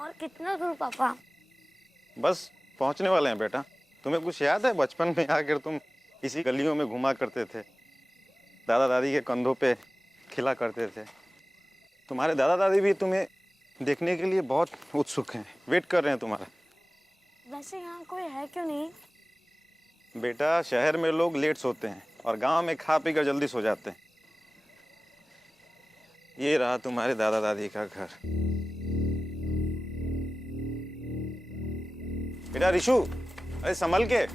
और कितना दूर पापा? बस पहुंचने वाले हैं बेटा। तुम्हें कुछ याद है बचपन में आकर तुम इसी गलियों में घुमा करते थे, दादा दादी के कंधों पे खिला करते थे। तुम्हारे दादा दादी भी तुम्हें देखने के लिए बहुत उत्सुक हैं, वेट कर रहे हैं तुम्हारा। वैसे यहाँ कोई है क्यों नहीं? बेटा शहर में लोग लेट सोते हैं और गांव में खा पी कर जल्दी सो जाते हैं। ये रहा तुम्हारे दादा दादी का घर। बेटा रिशु, अरे संभल के।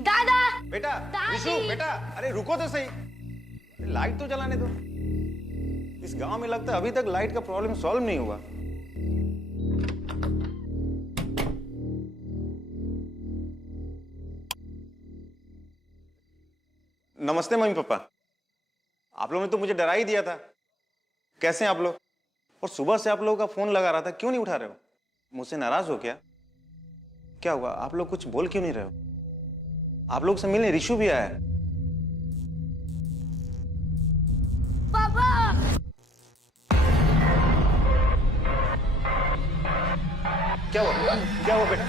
दादा! बेटा रिशु, बेटा अरे रुको तो सही, लाइट तो जलाने दो। इस गांव में लगता है अभी तक लाइट का प्रॉब्लम सॉल्व नहीं हुआ। नमस्ते मम्मी पापा। आप लोगों ने तो मुझे डरा ही दिया था। कैसे हैं आप लोग? और सुबह से आप लोगों का फोन लगा रहा था, क्यों नहीं उठा रहे हो? मुझसे नाराज हो क्या? क्या हुआ? आप लोग कुछ बोल क्यों नहीं रहे हो? आप लोग से मिलने रिशु भी आया है। पापा! क्या हुआ? क्या हुआ बेटा?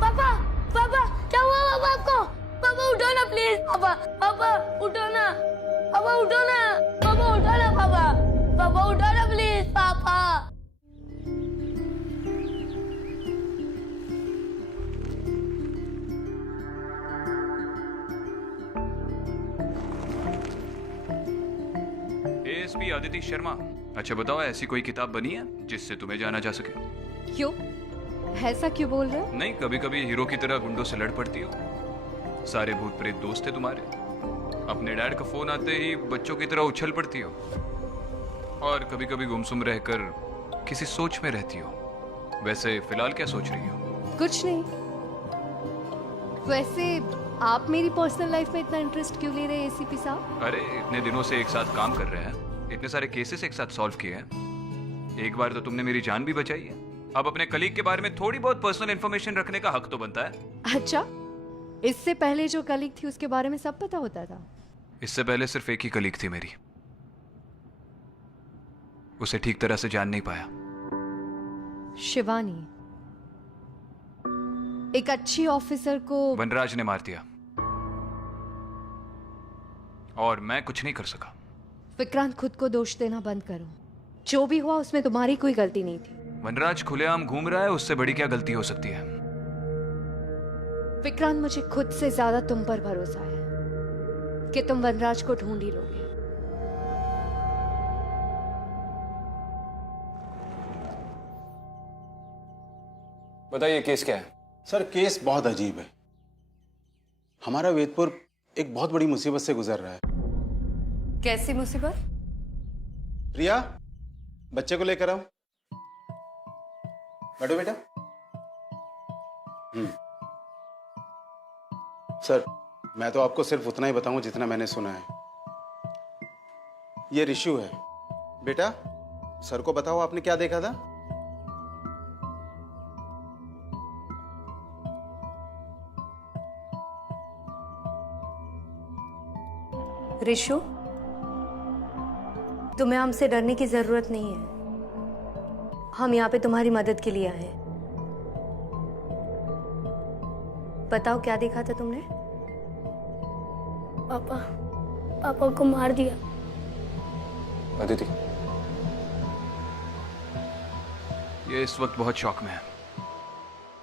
पापा! पापा! क्या हुआ पापा आपको? पापा उठो ना प्लीज। पापा! पापा उठो ना। पापा उठो ना। पापा उठो ना पापा। पापा उठो ना प्लीज पापा। एएसपी आदिति शर्मा। अच्छा बताओ, ऐसी कोई किताब बनी है जिससे तुम्हें जाना जा सके? क्यों? ऐसा क्यों बोल रहे हो? नहीं, कभी कभी हीरो की तरह गुंडों से लड़ पड़ती हो। सारे भूत प्रेत दोस्त थे तुम्हारे। अपने डैड का फोन आते ही बच्चों की तरह उछल पड़ती हो। और कभी कभी गुमसुम रहकर किसी सोच में रहती हो। वैसे फिलहाल क्या सोच रही हो? कुछ नहीं। वैसे आप मेरी पर्सनल लाइफ में इतना इंटरेस्ट क्यों ले रहे हैं एसीपी साहब? अरे इतने दिनों से एक साथ काम कर रहे हैं, इतने सारे केसेस एक साथ सॉल्व किए हैं। एक बार तो तुमने मेरी जान भी बचाई है। अब अपने कलीग के बारे में थोड़ी बहुत पर्सनल इंफॉर्मेशन रखने का हक तो बनता है। अच्छा, इससे पहले जो कलीग थी उसके बारे में सब पता होता था? इससे पहले सिर्फ एक ही कलीग थी मेरी, उसे ठीक तरह से जान नहीं पाया। शिवानी। एक अच्छी ऑफिसर को वनराज ने मार दिया और मैं कुछ नहीं कर सका। विक्रांत, खुद को दोष देना बंद करो। जो भी हुआ उसमें तुम्हारी कोई गलती नहीं थी। वनराज खुलेआम घूम रहा है, उससे बड़ी क्या गलती हो सकती है? विक्रांत, मुझे खुद से ज्यादा तुम पर भरोसा है कि तुम वनराज को ढूंढ ही लोगे। बताइए केस क्या है? सर केस बहुत अजीब है। हमारा वेदपुर एक बहुत बड़ी मुसीबत से गुजर रहा है। कैसी मुसीबत? प्रिया, बच्चे को लेकर आओ। बैठो बेटा। सर, मैं तो आपको सिर्फ उतना ही बताऊं जितना मैंने सुना है। ये रिशु है। बेटा, सर को बताओ आपने क्या देखा था? रिशु, तुम्हें हमसे डरने की जरूरत नहीं है। हम यहाँ पे तुम्हारी मदद के लिए आए हैं। बताओ क्या देखा था तुमने? पापा, पापा को मार दिया। अदिति, ये इस वक्त बहुत शॉक में है।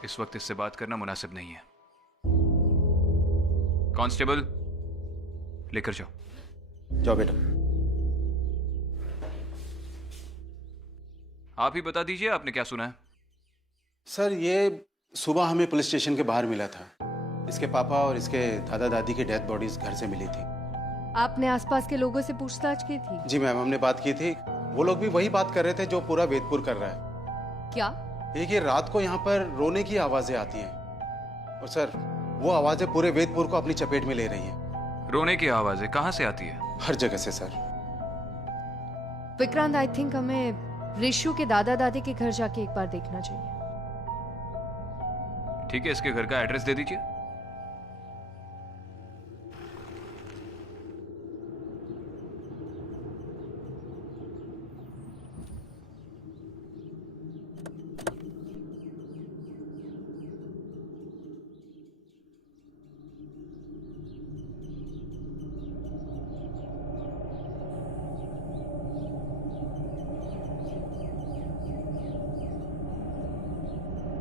इस वक्त इससे बात करना मुनासिब नहीं है। कांस्टेबल, लेकर जाओ। जाओ बेटा। आप ही बता दीजिए, आपने क्या सुना है? सर, ये सुबह हमें पुलिस स्टेशन के बाहर मिला था। इसके पापा और इसके दादा दादी की डेथ बॉडीज घर से मिली थी। आपने आसपास के लोगों से पूछताछ की थी? जी मैम, हमने बात की थी। वो लोग भी वही बात कर रहे थे जो पूरा वेदपुर कर रहा है। क्या? एक ये रात को यहाँ पर रोने की आवाजें आती हैं और सर वो आवाजें पूरे वेदपुर को अपनी चपेट में ले रही हैं। रोने की आवाजें कहाँ से आती है? हर जगह से सर। विक्रांत, आई थिंक हमें ऋषु के दादा दादी के घर जाके एक बार देखना चाहिए। ठीक है, इसके घर का एड्रेस दे दीजिए।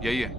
यही है।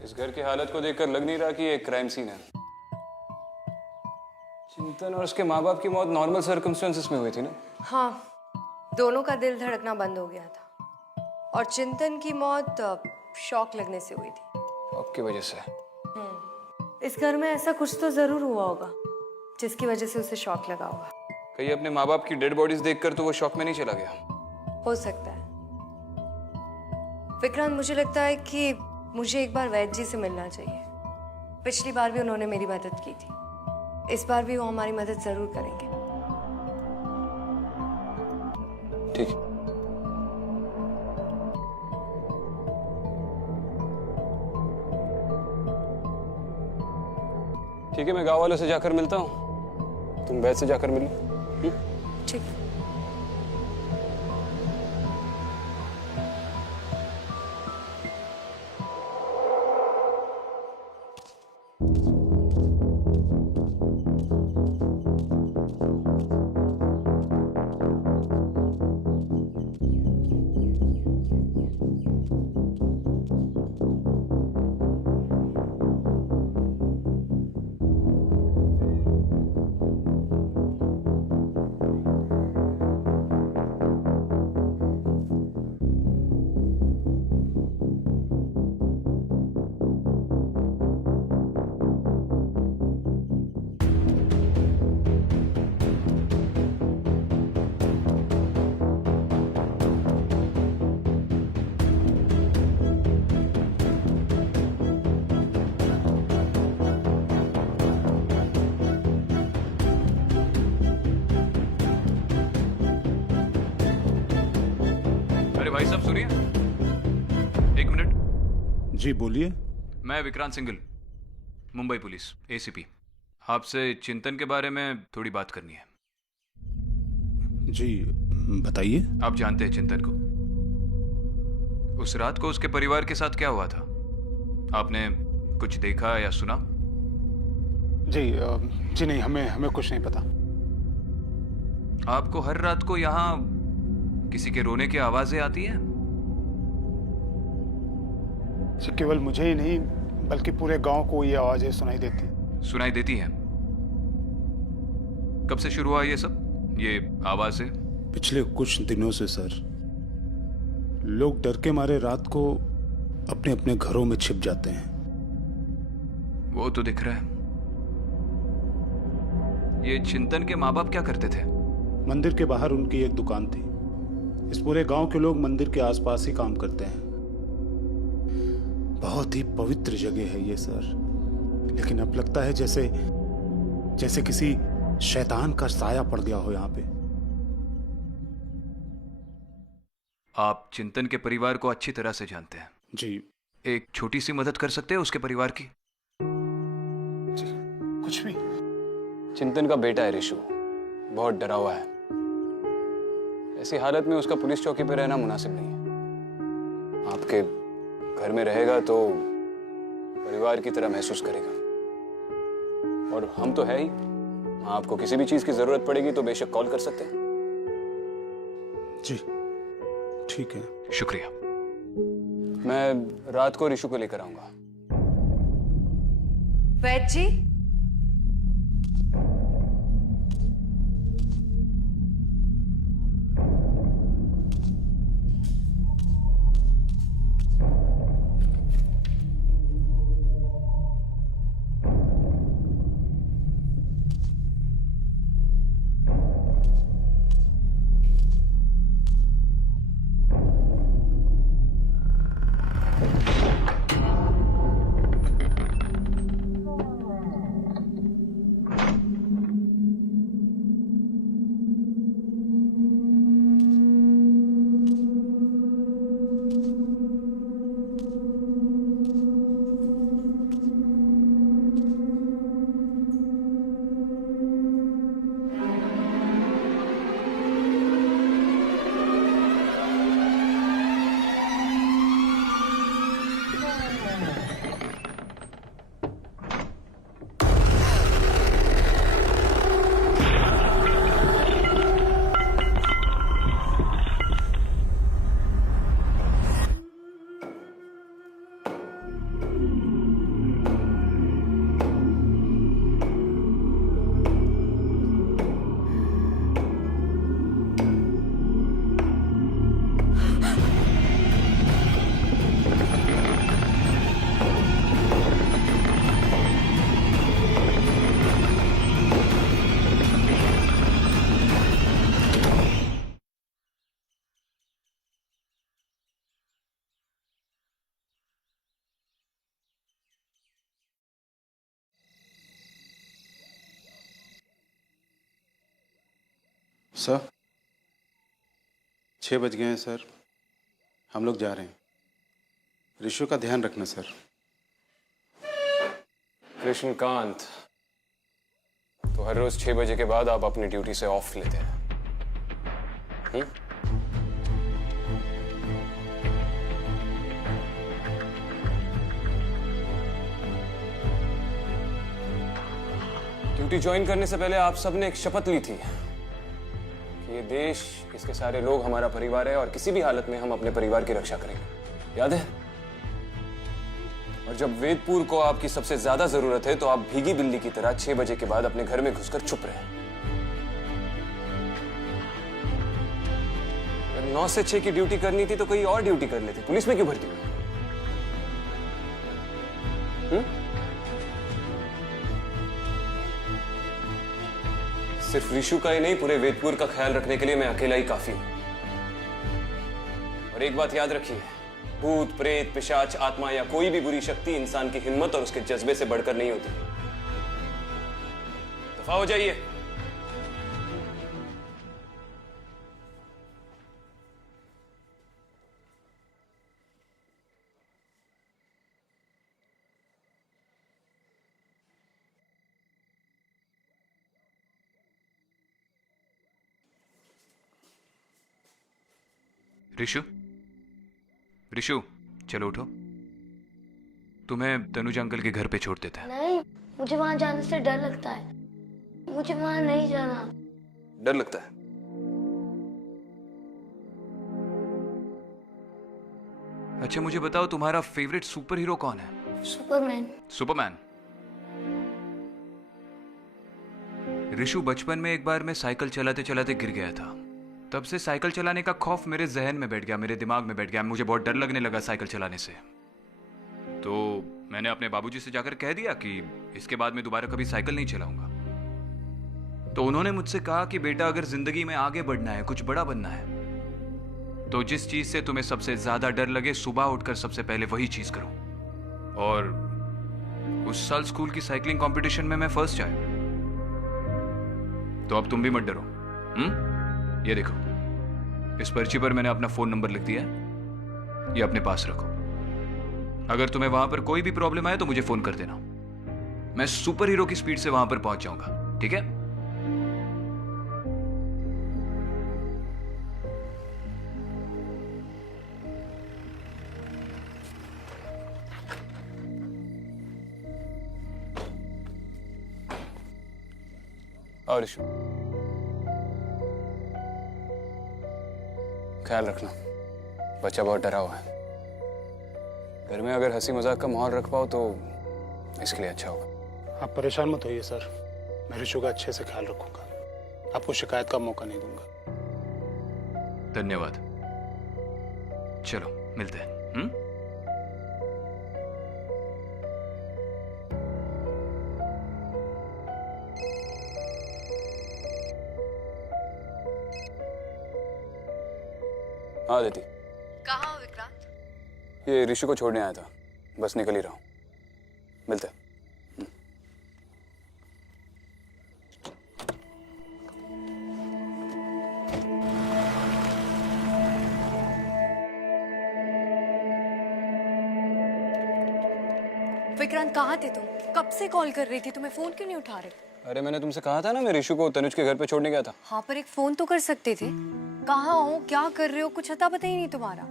इस घर की हालत को देखकर लग नहीं रहा कि ये एक क्राइम सीन है। चिंतन और उसके माँ बाप की मौत नॉर्मल सर्कमस्टेंसेस में हुई थी ना? हाँ, दोनों का दिल धड़कना बंद हो गया था और चिंतन की मौत शॉक लगने से हुई थी। शॉक की वजह से? इस घर में ऐसा कुछ तो जरूर हुआ होगा जिसकी वजह से उसे शॉक लगा होगा। कहीं अपने माँ बाप की डेड बॉडीज देखकर तो वो शॉक में नहीं चला गया? हो सकता है। विक्रांत, मुझे लगता है कि मुझे एक बार वैद्य जी से मिलना चाहिए। पिछली बार भी उन्होंने मेरी मदद की थी, इस बार भी वो हमारी मदद जरूर करेंगे। ठीक। ठीक है, मैं गांव वालों से जाकर मिलता हूँ, तुम वैद्य से जाकर मिलो। ठीक। अरे भाई साहब सुनिए, एक मिनट। जी बोलिए। मैं विक्रांत सिंघल, मुंबई पुलिस एसीपी। आपसे चिंतन के बारे में थोड़ी बात करनी है। जी बताइए। आप जानते हैं चिंतन को? उस रात को उसके परिवार के साथ क्या हुआ था? आपने कुछ देखा या सुना? जी नहीं, हमें कुछ नहीं पता। आपको हर रात को यहाँ किसी के रोने की आवाजें आती हैं? केवल मुझे ही नहीं बल्कि पूरे गांव को ये आवाजें सुनाई देती हैं। कब से शुरू हुआ ये सब, ये आवाजें? पिछले कुछ दिनों से सर। लोग डर के मारे रात को अपने अपने घरों में छिप जाते हैं। वो तो दिख रहा है। ये चिंतन के माँ बाप क्या करते थे? मंदिर के बाहर उनकी एक दुकान थी। इस पूरे गांव के लोग मंदिर के आसपास ही काम करते हैं। बहुत ही पवित्र जगह है ये सर, लेकिन अब लगता है जैसे जैसे किसी शैतान का साया पड़ गया हो यहाँ पे। आप चिंतन के परिवार को अच्छी तरह से जानते हैं। जी एक छोटी सी मदद कर सकते हैं उसके परिवार की? कुछ भी। चिंतन का बेटा है ऋषु, बहुत डरा हुआ है। ऐसी हालत में उसका पुलिस चौकी पे रहना मुनासिब नहीं है। आपके घर में रहेगा तो परिवार की तरह महसूस करेगा। और हम तो है ही, आपको किसी भी चीज की जरूरत पड़ेगी तो बेशक कॉल कर सकते हैं। जी ठीक है। शुक्रिया। मैं रात को ऋषु को लेकर आऊंगा। वैद्य जी, सर 6 बज गए हैं सर, हम लोग जा रहे हैं। ऋषु का ध्यान रखना सर। कृष्णकांत, तो हर रोज 6 बजे के बाद आप अपनी ड्यूटी से ऑफ लेते हैं? ड्यूटी ज्वाइन करने से पहले आप सबने एक शपथ ली थी कि ये देश, इसके सारे लोग हमारा परिवार है और किसी भी हालत में हम अपने परिवार की रक्षा करेंगे, याद है? और जब वेदपुर को आपकी सबसे ज्यादा जरूरत है तो आप भीगी बिल्ली की तरह 6 बजे के बाद अपने घर में घुसकर चुप रहे। अगर 9 से 6 की ड्यूटी करनी थी तो कोई और ड्यूटी कर लेते, पुलिस में क्यों भर्ती हुए? सिर्फ ऋषु का ही नहीं, पूरे वेदपुर का ख्याल रखने के लिए मैं अकेला ही काफी हूं। और एक बात याद रखिए, भूत, प्रेत, पिशाच, आत्मा या कोई भी बुरी शक्ति इंसान की हिम्मत और उसके जज्बे से बढ़कर नहीं होती। दफा हो जाइए। ऋषु, ऋषु, चलो उठो। तुम्हें तनुज अंकल के घर पे छोड़ देते हैं। नहीं, मुझे वहां जाने से डर लगता है। मुझे वहां नहीं जाना। डर लगता है? अच्छा मुझे बताओ, तुम्हारा फेवरेट सुपर हीरो कौन है? सुपरमैन। सुपरमैन। ऋषु, बचपन में एक बार मैं साइकिल चलाते चलाते गिर गया था। तब से साइकिल चलाने का खौफ मेरे जहन में बैठ गया, मेरे दिमाग में बैठ गया। मुझे बहुत डर लगने लगा साइकिल चलाने से। तो मैंने अपने बाबूजी से जाकर कह दिया कि इसके बाद मैं दोबारा कभी साइकिल नहीं चलाऊंगा। तो उन्होंने मुझसे कहा कि बेटा, अगर जिंदगी में आगे बढ़ना है, कुछ बड़ा बनना है, तो जिस चीज से तुम्हें सबसे ज्यादा डर लगे, सुबह उठकर सबसे पहले वही चीज करो। और उस साल स्कूल की साइकिलिंग कंपटीशन में मैं फर्स्ट आया। तो अब तुम भी मत डरो। ये देखो, इस पर्ची पर मैंने अपना फोन नंबर लिख दिया है, ये अपने पास रखो। अगर तुम्हें वहां पर कोई भी प्रॉब्लम आए तो मुझे फोन कर देना, मैं सुपर हीरो की स्पीड से वहां पर पहुंच जाऊंगा, ठीक है? और इशू ख्याल रखना, बच्चा बहुत डरा हुआ है। घर में अगर हंसी मजाक का माहौल रख पाओ तो इसके लिए अच्छा होगा। आप परेशान मत होइए सर, मैं ऋषु का अच्छे से ख्याल रखूंगा, आपको शिकायत का मौका नहीं दूंगा। धन्यवाद। चलो मिलते हैं। हाँ दीदी। कहाँ हो विक्रांत? ये ऋषि को छोड़ने आया था, बस निकल ही रहा हूँ, मिलते हैं। विक्रांत कहाँ थे तुम? कब से कॉल कर रही थी, तुम्हें फोन क्यों नहीं उठा रहे? अरे मैंने तुमसे कहा था ना, मैं ऋषु को तनुज के घर पे छोड़ने गया था। हाँ पर एक फोन तो कर सकते थे। कहाँ हो, क्या कर रहे हो, कुछ अता पता ही नहीं तुम्हारा।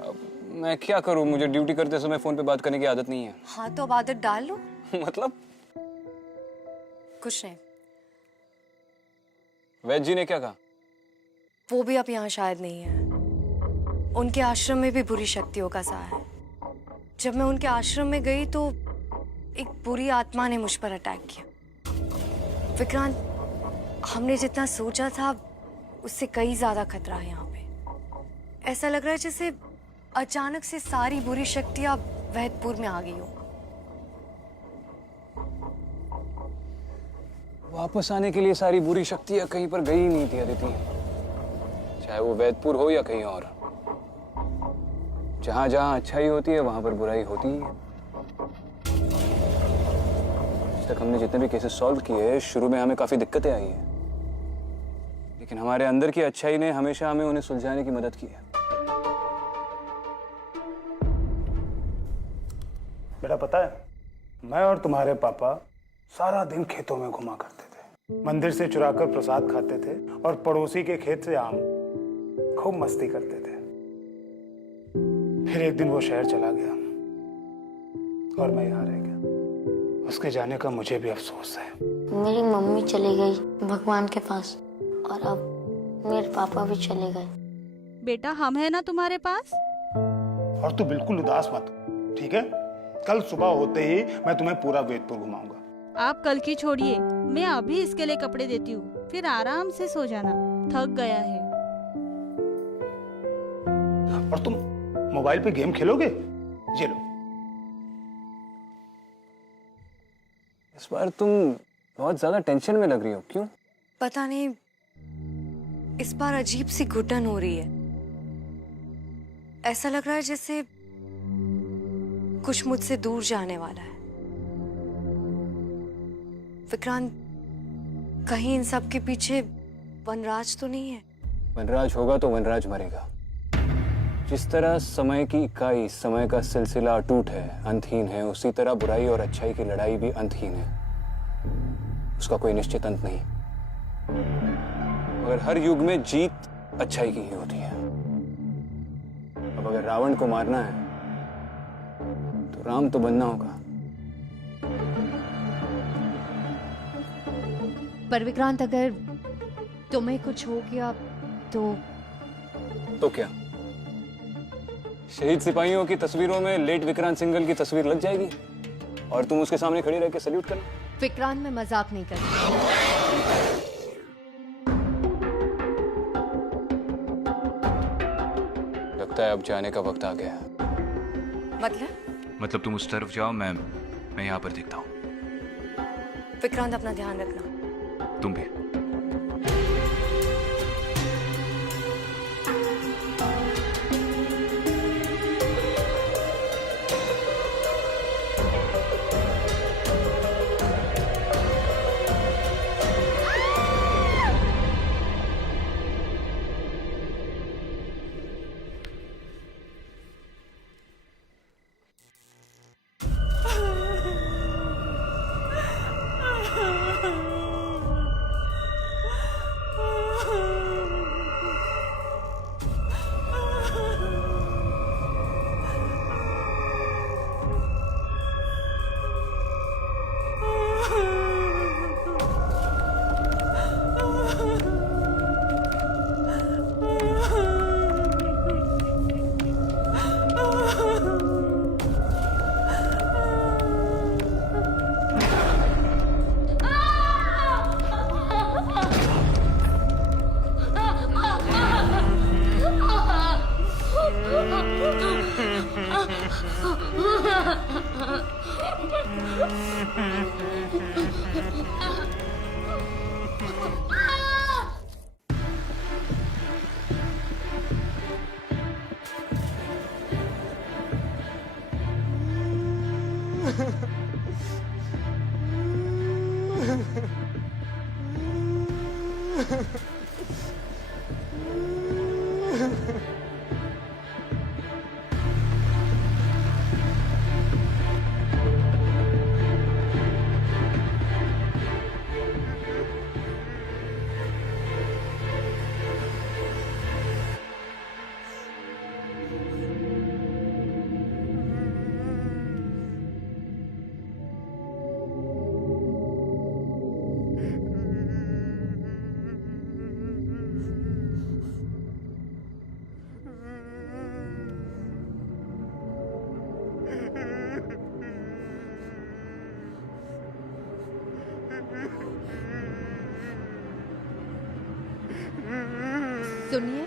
अब मैं क्या करूँ, मुझे ड्यूटी करते समय फोन पे बात करने की आदत नहीं है। हाँ तो अब आदत डाल लो। मतलब? कुछ नहीं। वैद्य जी ने क्या कहा? वो भी अब यहाँ शायद नहीं है। उनके आश्रम में भी बुरी शक्तियों का साया है। जब मैं उनके आश्रम में गई तो एक बुरी आत्मा ने मुझ पर अटैक किया। विक्रांत, हमने जितना सोचा था उससे कई ज्यादा खतरा है यहाँ पे। ऐसा लग रहा है जैसे अचानक से सारी बुरी शक्तियां वैदपुर में आ गई हो। वापस आने के लिए सारी बुरी शक्तियां कहीं पर गई ही नहीं थी अदिति, चाहे वो वैदपुर हो या कहीं और। जहां जहां अच्छाई होती है वहां पर बुराई होती ही है। आज तक हमने जितने भी केसेस सॉल्व किए, शुरू में हमें काफी दिक्कतें आई हैं, लेकिन हमारे अंदर की अच्छाई ने हमेशा हमें उन्हें सुलझाने की मदद की है। बेटा पता है, मैं और तुम्हारे पापा सारा दिन खेतों में घुमा करते थे, मंदिर से चुराकर प्रसाद खाते थे और पड़ोसी के खेत से आम, खूब मस्ती करते थे। फिर एक दिन वो शहर चला गया और मैं यहाँ रह गया। उसके जाने का मुझे भी अफसोस है। मेरी मम्मी चली गई भगवान के पास और अब मेरे पापा भी चले गए। बेटा हम है ना तुम्हारे पास। और तू बिल्कुल उदास मत हो, ठीक है? कल सुबह होते ही मैं तुम्हें पूरा वेदपुर घुमाऊंगा। आप कल की छोड़िए, मैं अभी इसके लिए कपड़े देती हूँ, फिर आराम से सो जाना, थक गया है। और तुम मोबाइल पे गेम खेलोगे? ये लो। इस बार तुम बहुत ज्यादा टेंशन में लग रही हो, क्यों? पता नहीं, इस बार अजीब सी घुटन हो रही है। ऐसा लग रहा है जैसे कुछ मुझसे दूर जाने वाला है। विक्रांत, कहीं इन सब के पीछे वनराज तो नहीं है? वनराज होगा तो वनराज मरेगा। जिस तरह समय की इकाई, समय का सिलसिला अटूट है, अंतहीन है, उसी तरह बुराई और अच्छाई की लड़ाई भी अंतहीन है। उसका कोई निश्चित अंत नहीं। मगर हर युग में जीत अच्छाई की ही होती है। अब अगर रावण को मारना है तो राम तो बनना होगा। पर विक्रांत, अगर तुम्हें कुछ हो गया तो क्या शहीद सिपाहियों की तस्वीरों में लेट विक्रांत सिंघल की तस्वीर लग जाएगी और तुम उसके सामने खड़ी रह के सल्यूट करना? विक्रांत, मैं मजाक नहीं करती। लगता है अब जाने का वक्त आ गया है। मतलब तुम उस तरफ जाओ, मैं यहाँ पर देखता हूँ। विक्रांत, अपना ध्यान रखना। तुम भी। सुनिए,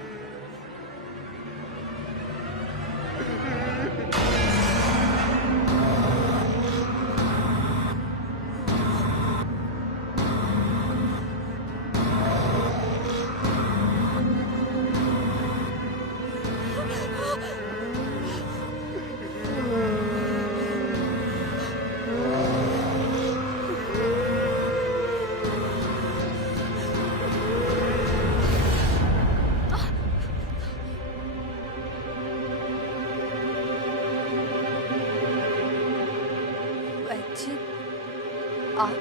जी आप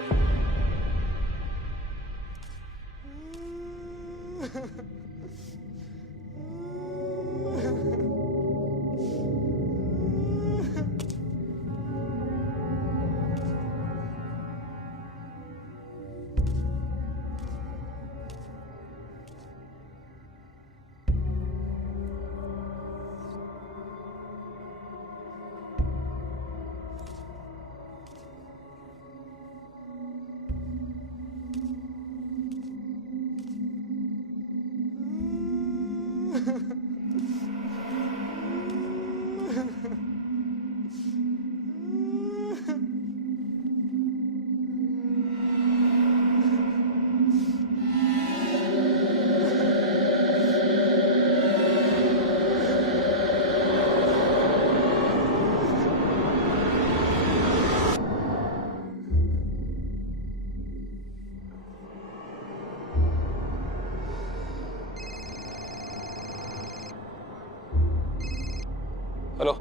हेलो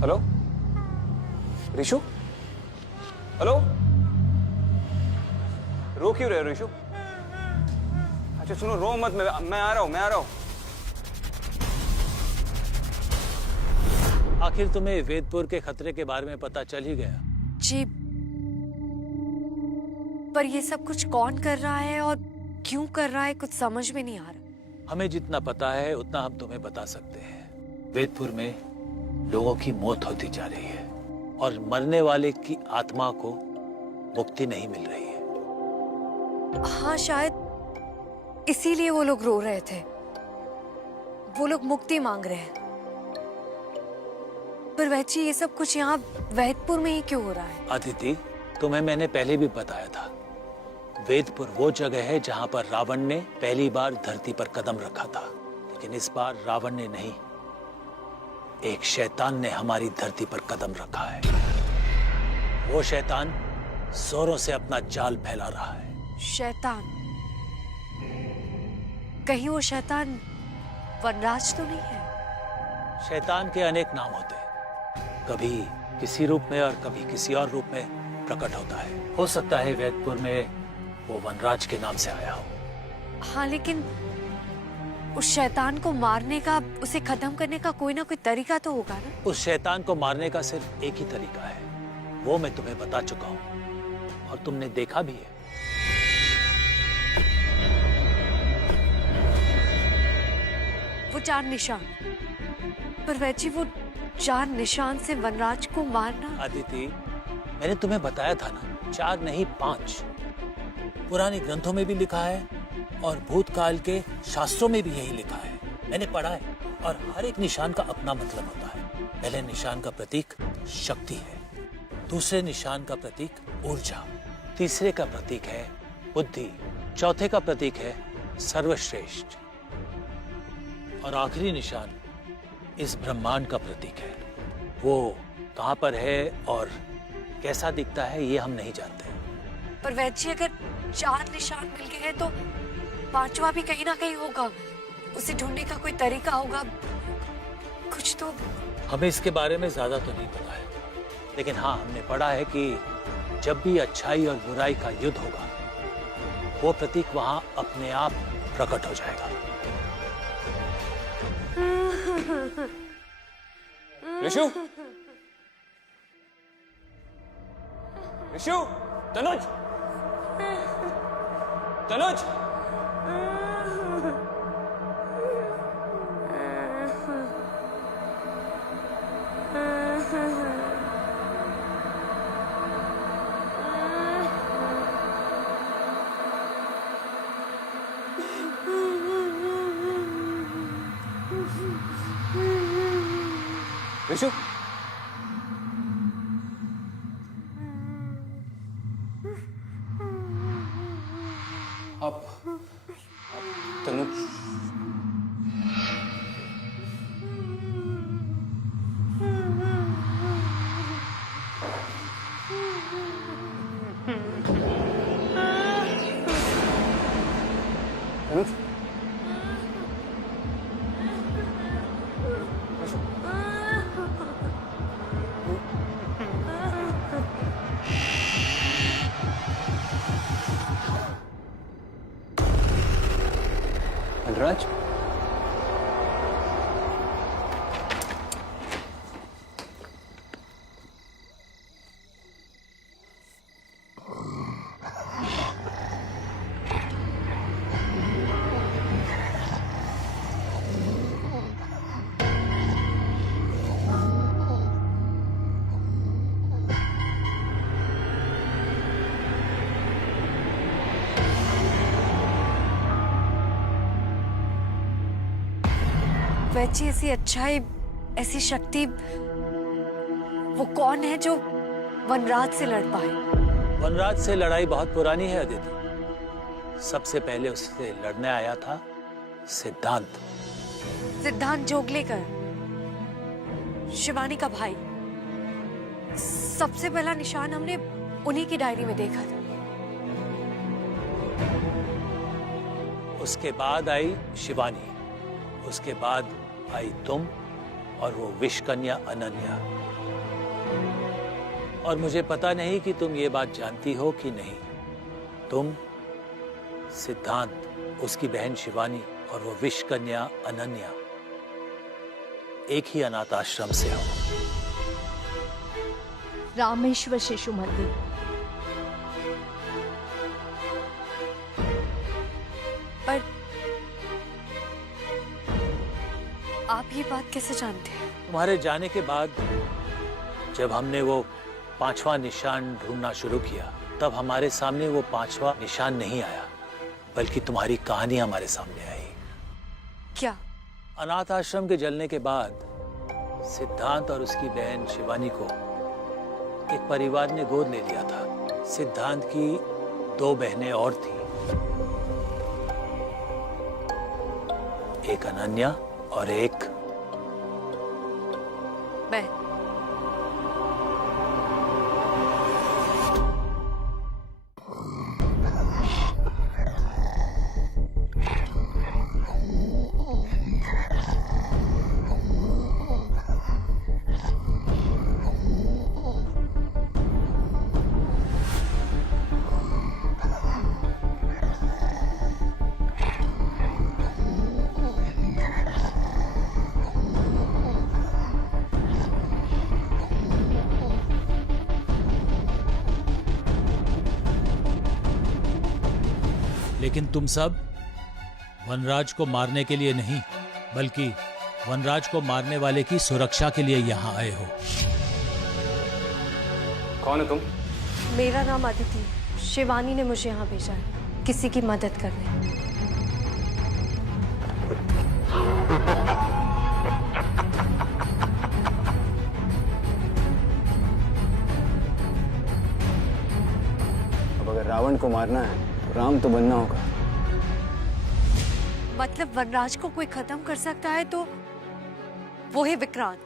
हेलो ऋषु, हेलो, रो क्यों रहे हो ऋषु? अच्छा सुनो, रो मत, मैं आ रहा हूँ। आखिर तुम्हें वेदपुर के खतरे के बारे में पता चल ही गया? जी, पर ये सब कुछ कौन कर रहा है और क्यों कर रहा है कुछ समझ में नहीं आ रहा। हमें जितना पता है उतना हम तुम्हें बता सकते हैं। वेदपुर में लोगों की मौत होती जा रही है और मरने वाले की आत्मा को मुक्ति नहीं मिल रही है। हाँ, शायद इसीलिए वो लोग रो रहे थे। वो लोग मुक्ति मांग रहे हैं। पर वैची, ये सब कुछ यहाँ वेदपुर में ही क्यों हो रहा है? अदिति, तुम्हें मैंने पहले भी बताया था, वेदपुर वो जगह है जहाँ पर रावण ने पहली बार धरती पर कदम रखा था। लेकिन इस बार रावण ने नहीं, एक शैतान ने हमारी धरती पर कदम रखा है। वो शैतान जोरों से अपना जाल फैला रहा है। शैतान? कहीं वो शैतान वनराज तो नहीं है? शैतान के अनेक नाम होते हैं, कभी किसी रूप में और कभी किसी और रूप में प्रकट होता है। हो सकता है वेदपुर में वो वनराज के नाम से आया हो। हाँ, लेकिन उस शैतान को मारने का, उसे खत्म करने का कोई ना कोई तरीका तो होगा ना? उस शैतान को मारने का सिर्फ एक ही तरीका है, वो मैं तुम्हें बता चुका हूँ और तुमने देखा भी है। वो 4 निशान। पर वैची, वो 4 निशान से वनराज को मारना? अदिति, मैंने तुम्हें बताया था ना, 4 नहीं 5। पुराने ग्रंथों में भी लिखा है और भूतकाल के शास्त्रों में भी यही लिखा है। मैंने पढ़ा है और हर एक निशान का अपना मतलब होता है। पहले निशान का प्रतीक शक्ति है, दूसरे निशान का प्रतीक ऊर्जा, तीसरे का प्रतीक है बुद्धि, चौथे का प्रतीक है सर्वश्रेष्ठ और आखिरी निशान इस ब्रह्मांड का प्रतीक है। वो कहाँ पर है और कैसा दिखता है ये हम नहीं जानते। पर वैद जी अगर 4 निशान मिल गए हैं तो 5वां भी कहीं ना कहीं होगा। उसे ढूंढने का कोई तरीका होगा, कुछ तो। हमें इसके बारे में ज्यादा तो नहीं पता है, लेकिन हाँ हमने पढ़ा है कि जब भी अच्छाई और बुराई का युद्ध होगा वो प्रतीक वहां अपने आप प्रकट हो जाएगा। ऋषु, ऋषु, तनुज, तनुज, ऋषु, आप तनुज, तनुज, राज, वैद जी ऐसी अच्छाई, ऐसी शक्ति, वो कौन है जो वनराज से लड़ पाए? वनराज से लड़ाई बहुत पुरानी है अदिति। सबसे पहले उससे लड़ने आया था सिद्धांत। सिद्धांत जोगलेकर, शिवानी का भाई। सबसे पहला निशान हमने उन्हीं की डायरी में देखा था। उसके बाद आई शिवानी, उसके बाद आई तुम और वो विष कन्या अनन्या। और मुझे पता नहीं कि तुम ये बात जानती हो कि नहीं, तुम, सिद्धांत, उसकी बहन शिवानी और वो विष कन्या अनन्या एक ही अनाथ आश्रम से हो। रामेश्वर शिशु मंदिर। पर आप ये बात कैसे जानते हैं? तुम्हारे जाने के बाद जब हमने वो 5वां निशान ढूंढना शुरू किया, तब हमारे सामने वो 5वां निशान नहीं आया, बल्कि तुम्हारी कहानी हमारे सामने आई। क्या? अनाथ आश्रम के जलने के बाद सिद्धांत और उसकी बहन शिवानी को एक परिवार ने गोद ले लिया था। सिद्धांत की 2 बहनें और थी, एक अनन्या और एक मैं। लेकिन तुम सब वनराज को मारने के लिए नहीं, बल्कि वनराज को मारने वाले की सुरक्षा के लिए यहाँ आए हो। कौन है तुम? मेरा नाम अदिति। शिवानी ने मुझे यहाँ भेजा है किसी की मदद करने। अब अगर रावण को मारना है तो राम तो बनना होगा। मतलब वनराज को कोई खत्म कर सकता है तो वो है विक्रांत।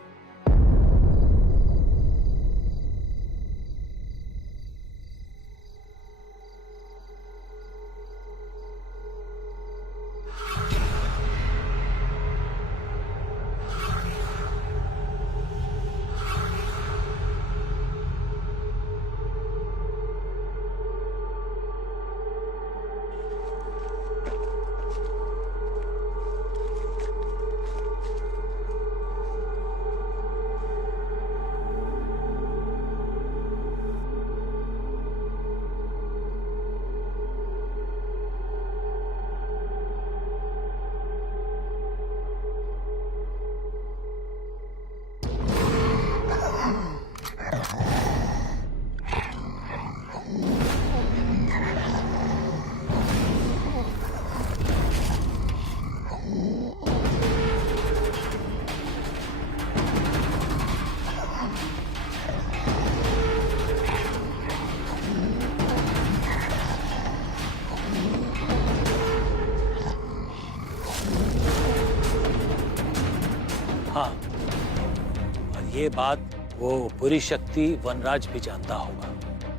ये बात वो बुरी शक्ति वनराज भी जानता होगा।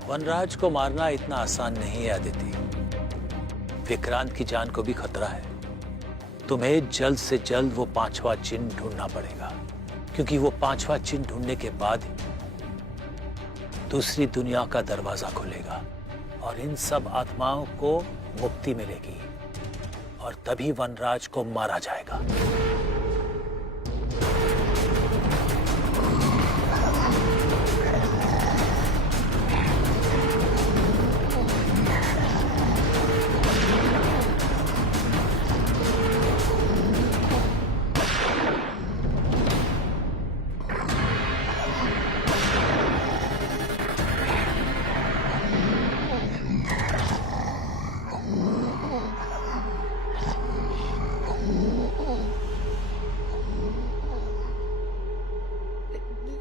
वनराज को मारना इतना आसान नहीं है अदिति। विक्रांत की जान को भी खतरा है। तुम्हें जल्द से जल्द वो 5वां चिन्ह ढूंढना पड़ेगा, क्योंकि वो 5वां चिन्ह ढूंढने के बाद ही दूसरी दुनिया का दरवाजा खुलेगा और इन सब आत्माओं को मुक्ति मिलेगी और तभी वनराज को मारा जाएगा।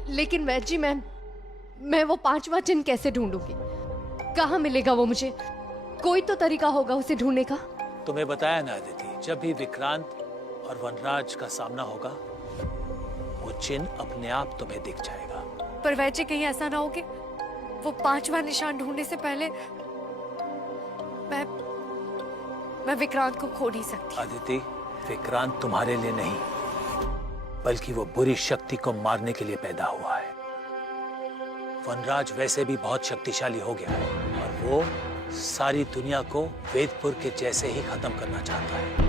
लेकिन वैद जी, मैं वो 5वां चिन्ह कैसे ढूंढूंगी? कहाँ मिलेगा वो मुझे? कोई तो तरीका होगा उसे ढूंढने का। तुम्हें बताया ना अदिति, जब भी विक्रांत और वनराज का सामना होगा वो चिन्ह अपने आप तुम्हें दिख जाएगा। पर वैसे कहीं ऐसा ना हो कि वो 5वां निशान ढूंढने से पहले मैं विक्रांत को खो नहीं सकती। अदिति, विक्रांत तुम्हारे लिए नहीं बल्कि वो बुरी शक्ति को मारने के लिए पैदा हुआ है। वनराज वैसे भी बहुत शक्तिशाली हो गया है और वो सारी दुनिया को वेदपुर के जैसे ही खत्म करना चाहता है।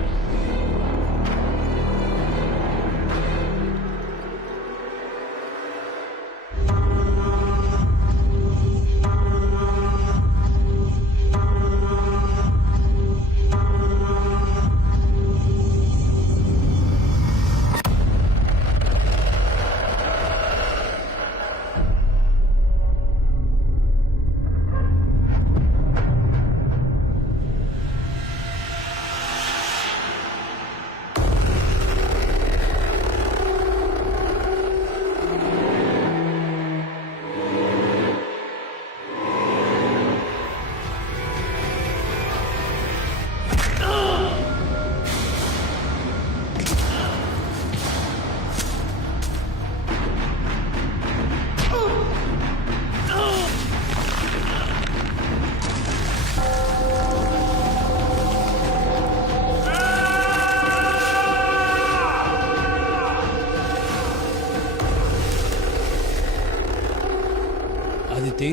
अदिति,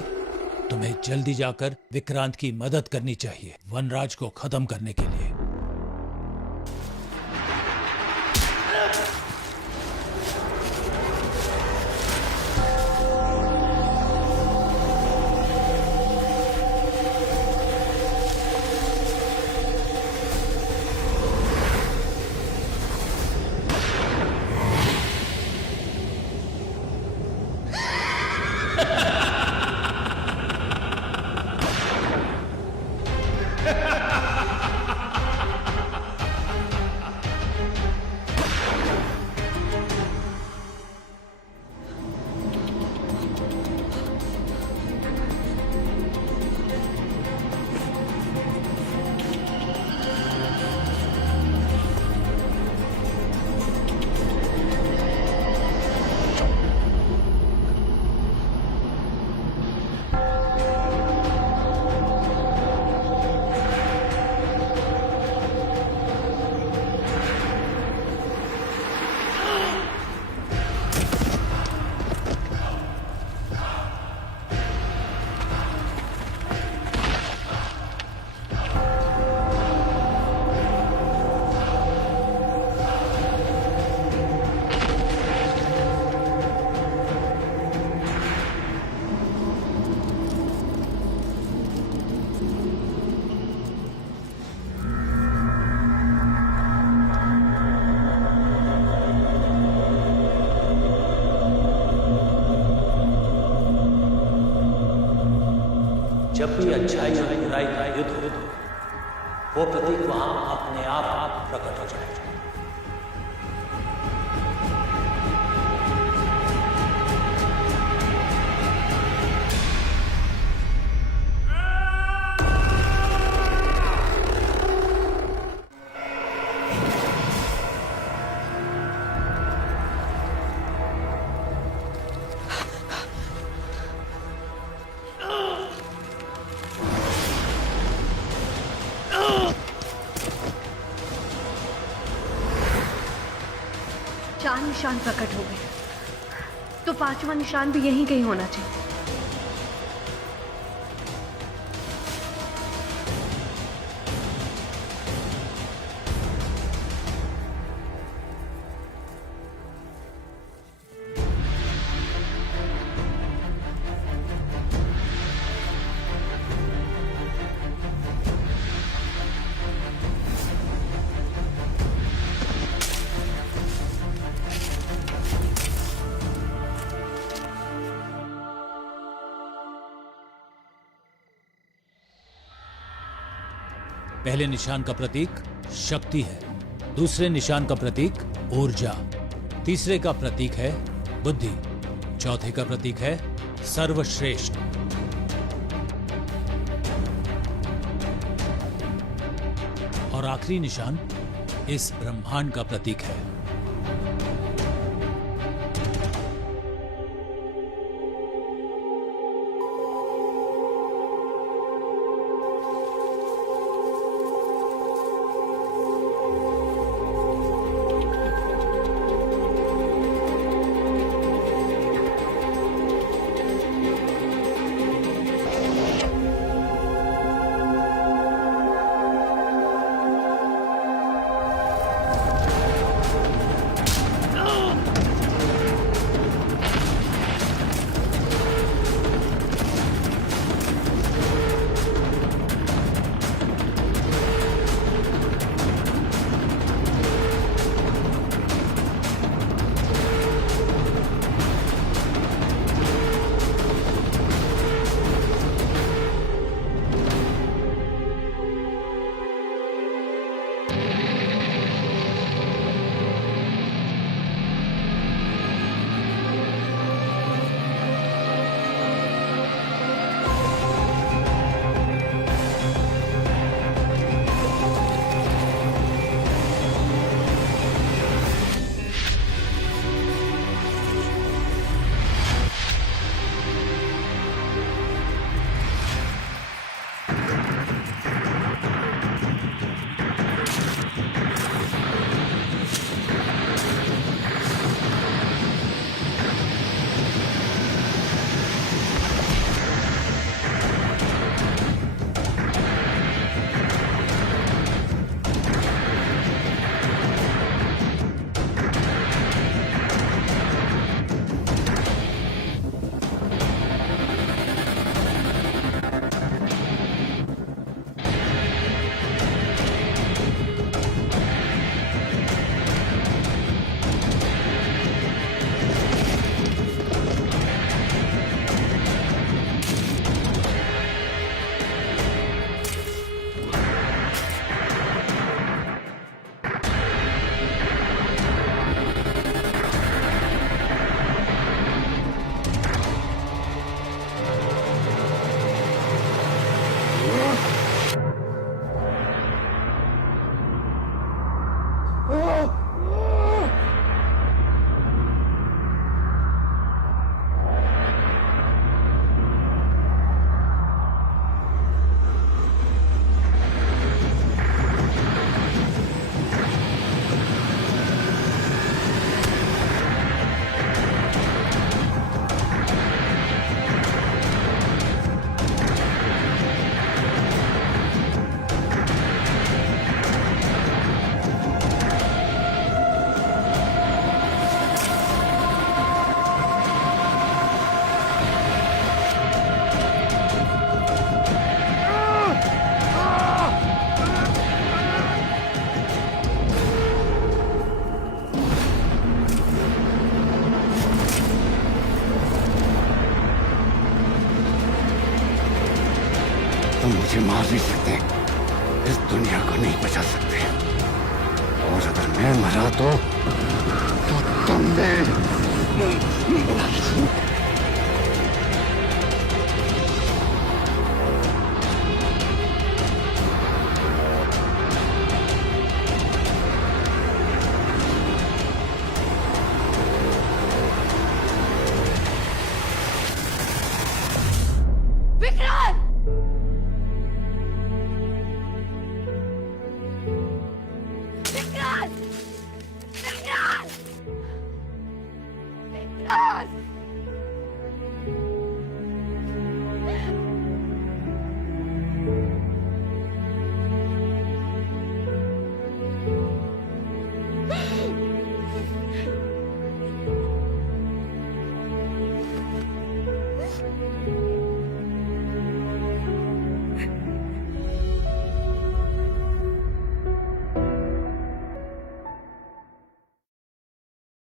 तुम्हें जल्दी जाकर विक्रांत की मदद करनी चाहिए वनराज को खत्म करने के लिए। जब भी अच्छाई और बुराई का युद्ध हो वो प्रतीक वहां अपने आप प्रकट हो जाएगा। निशान प्रकट हो गए, तो पांचवा निशान भी यहीं कहीं होना चाहिए। पहले निशान का प्रतीक शक्ति है, दूसरे निशान का प्रतीक ऊर्जा, तीसरे का प्रतीक है बुद्धि, चौथे का प्रतीक है सर्वश्रेष्ठ। और आखिरी निशान इस ब्रह्मांड का प्रतीक है। तुम मुझे मार नहीं सकते, इस दुनिया को नहीं बचा सकते, और अगर मैं मरा तो तुम भी।